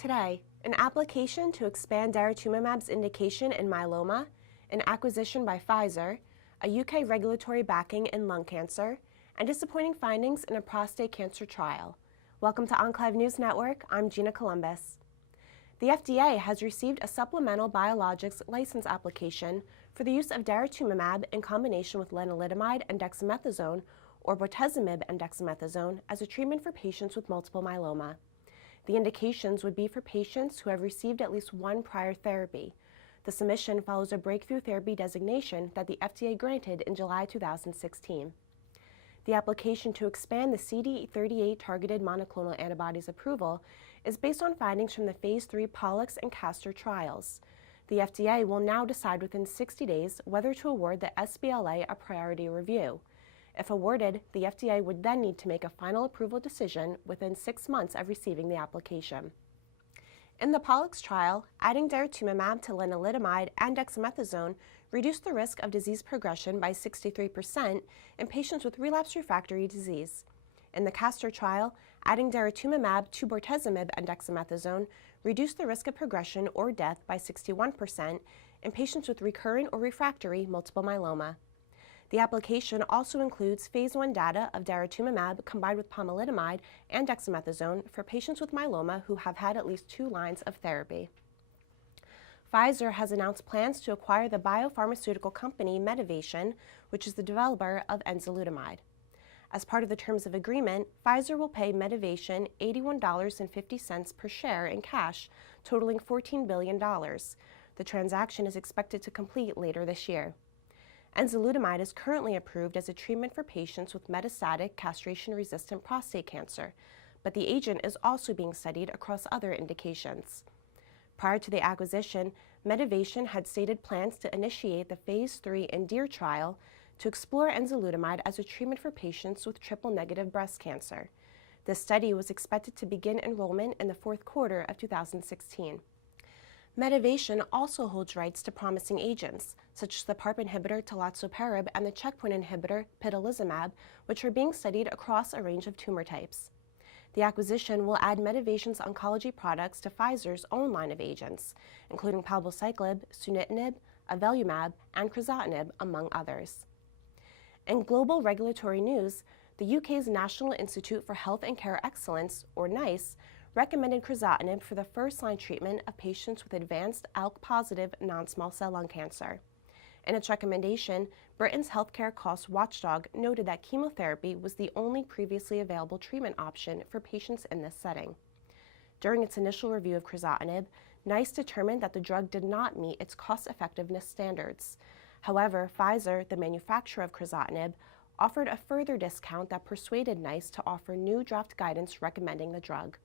Today, an application to expand daratumumab's indication in myeloma, an acquisition by Pfizer, a UK regulatory backing in lung cancer, and disappointing findings in a prostate cancer trial. Welcome to Enclave News Network. I'm Gina Columbus. The FDA has received a supplemental biologics license application for the use of daratumumab in combination with lenalidomide and dexamethasone, or bortezomib and dexamethasone, as a treatment for patients with multiple myeloma. The indications would be for patients who have received at least one prior therapy. The submission follows a breakthrough therapy designation that the FDA granted in July 2016. The application to expand the CD38 targeted monoclonal antibodies approval is based on findings from the Phase 3 Pollux and Castor trials. The FDA will now decide within 60 days whether to award the sBLA a priority review. If awarded, the FDA would then need to make a final approval decision within 6 months of receiving the application. In the Pollux trial, adding daratumumab to lenalidomide and dexamethasone reduced the risk of disease progression by 63% in patients with relapsed refractory disease. In the Castor trial, adding daratumumab to bortezomib and dexamethasone reduced the risk of progression or death by 61% in patients with recurrent or refractory multiple myeloma. The application also includes Phase 1 data of daratumumab combined with pomalidomide and dexamethasone for patients with myeloma who have had at least 2 lines of therapy. Pfizer has announced plans to acquire the biopharmaceutical company Medivation, which is the developer of enzalutamide. As part of the terms of agreement, Pfizer will pay Medivation $81.50 per share in cash, totaling $14 billion. The transaction is expected to complete later this year. Enzalutamide is currently approved as a treatment for patients with metastatic castration-resistant prostate cancer, but the agent is also being studied across other indications. Prior to the acquisition, Medivation had stated plans to initiate the Phase 3 ENDEAR trial to explore enzalutamide as a treatment for patients with triple-negative breast cancer. This study was expected to begin enrollment in the fourth quarter of 2016. Medivation also holds rights to promising agents, such as the PARP inhibitor talazoparib and the checkpoint inhibitor pembrolizumab, which are being studied across a range of tumor types. The acquisition will add Medivation's oncology products to Pfizer's own line of agents, including palbociclib, sunitinib, avelumab, and crizotinib, among others. In global regulatory news, the UK's National Institute for Health and Care Excellence, or NICE, recommended crizotinib for the first-line treatment of patients with advanced ALK-positive non-small cell lung cancer. In its recommendation, Britain's healthcare cost watchdog noted that chemotherapy was the only previously available treatment option for patients in this setting. During its initial review of crizotinib, NICE determined that the drug did not meet its cost-effectiveness standards. However, Pfizer, the manufacturer of crizotinib, offered a further discount that persuaded NICE to offer new draft guidance recommending the drug.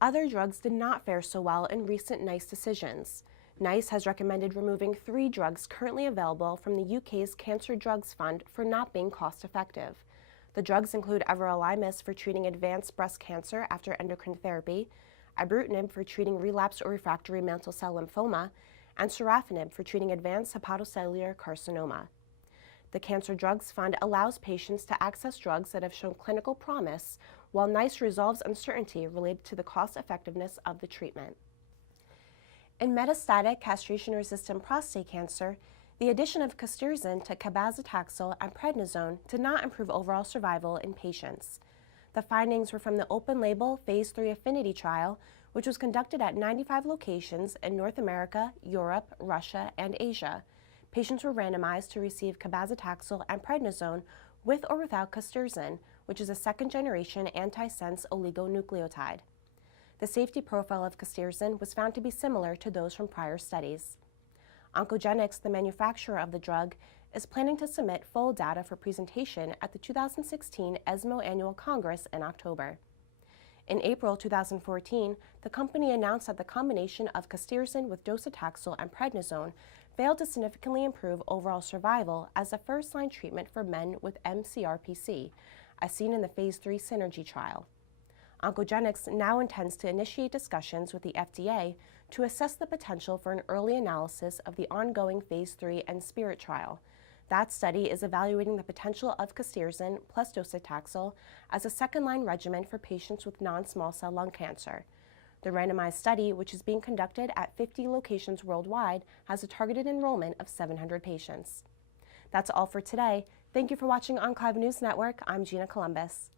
Other drugs did not fare so well in recent NICE decisions. NICE has recommended removing 3 drugs currently available from the UK's Cancer Drugs Fund for not being cost-effective. The drugs include everolimus for treating advanced breast cancer after endocrine therapy, ibrutinib for treating relapsed or refractory mantle cell lymphoma, and sorafenib for treating advanced hepatocellular carcinoma. The Cancer Drugs Fund allows patients to access drugs that have shown clinical promise, while NICE resolves uncertainty related to the cost-effectiveness of the treatment. In metastatic castration-resistant prostate cancer, the addition of castirzen to cabazitaxel and prednisone did not improve overall survival in patients. The findings were from the open-label Phase 3 Affinity trial, which was conducted at 95 locations in North America, Europe, Russia, and Asia. Patients were randomized to receive cabazitaxel and prednisone with or without castirzen, which is a second-generation antisense oligonucleotide. The safety profile of castirzen was found to be similar to those from prior studies. Oncogenics, the manufacturer of the drug, is planning to submit full data for presentation at the 2016 ESMO Annual Congress in October. In April 2014, the company announced that the combination of castirzen with docetaxel and prednisone failed to significantly improve overall survival as a first-line treatment for men with mCRPC, as seen in the Phase 3 Synergy trial. Oncogenics now intends to initiate discussions with the FDA to assess the potential for an early analysis of the ongoing Phase 3 and SPIRIT trial. That study is evaluating the potential of castirzen plus docetaxel as a second-line regimen for patients with non-small cell lung cancer. The randomized study, which is being conducted at 50 locations worldwide, has a targeted enrollment of 700 patients. That's all for today. Thank you for watching Enclave News Network. I'm Gina Columbus.